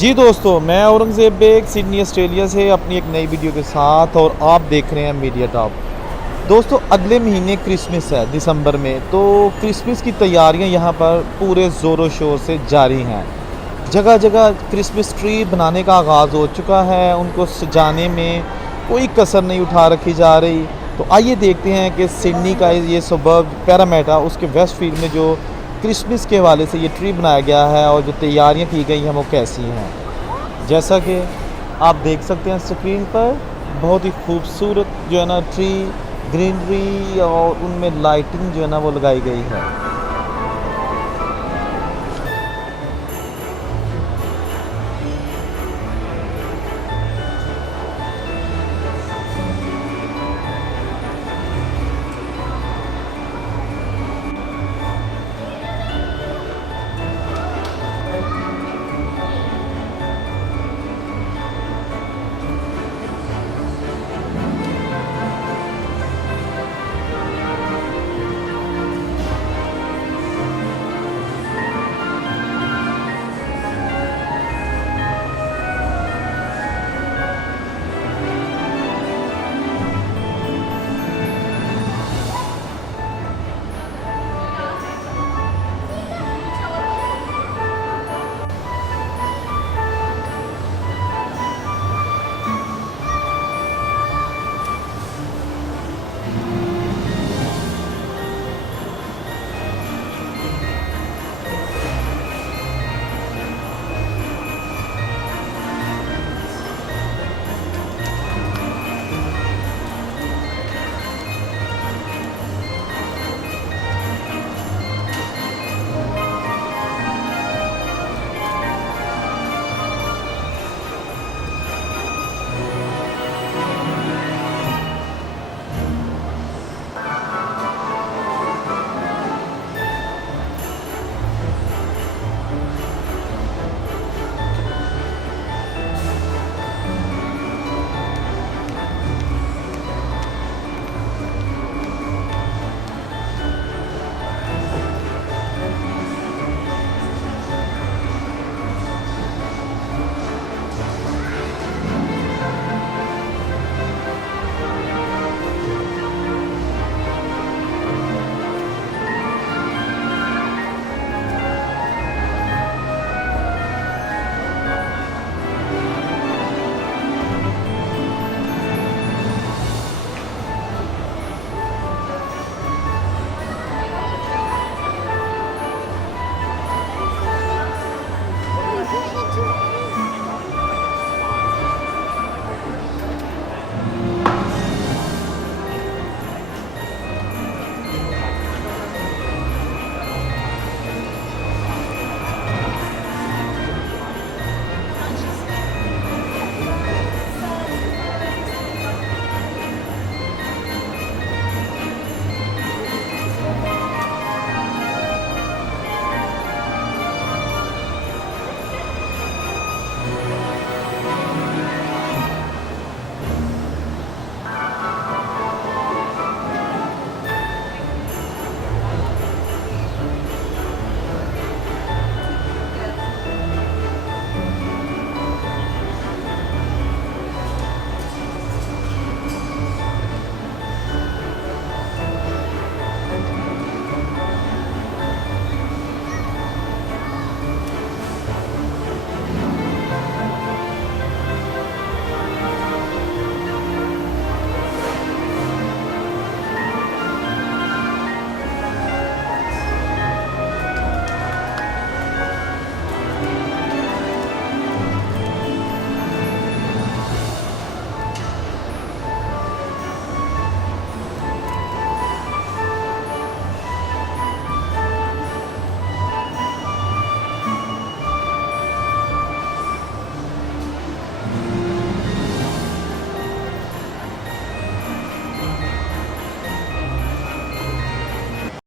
जी दोस्तों, मैं Aurangzeb bag Sydney Australia से अपनी एक नई वीडियो के साथ और आप देख रहे हैं मीडिया टॉप। दोस्तों अगले महीने क्रिसमस है दिसंबर में, तो क्रिसमस की तैयारियां यहाँ पर पूरे ज़ोरों शोर से जारी हैं। जगह जगह क्रिसमस ट्री बनाने का आगाज़ हो चुका है, उनको सजाने में कोई कसर नहीं उठा रखी जा रही। तो आइए देखते हैं कि सिडनी का ये सबर्ब पैरामेटा उसके वेस्ट फील्ड में जो क्रिसमस के हवाले से ये ट्री बनाया गया है और जो तैयारियां की गई हैं वो कैसी हैं। जैसा कि आप देख सकते हैं स्क्रीन पर, बहुत ही खूबसूरत जो है ना ट्री, ग्रीनरी और उनमें लाइटिंग जो है ना वो लगाई गई है।